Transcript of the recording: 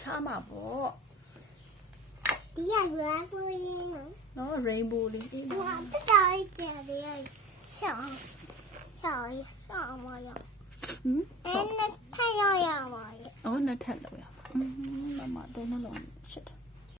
ချားမှာပေါ့ ဒီကရွာဆိုရင် နော် rainbow လေးအေး ဟိုအတတော်ကြတယ်ရှောင်းရှောင်းမရ ဟမ် အဲ့နဲ့ထိုင်ရရပါရဲ့ အော်နှစ်ထပ်လောက်ရမမတဲ့နှလုံးရှစ်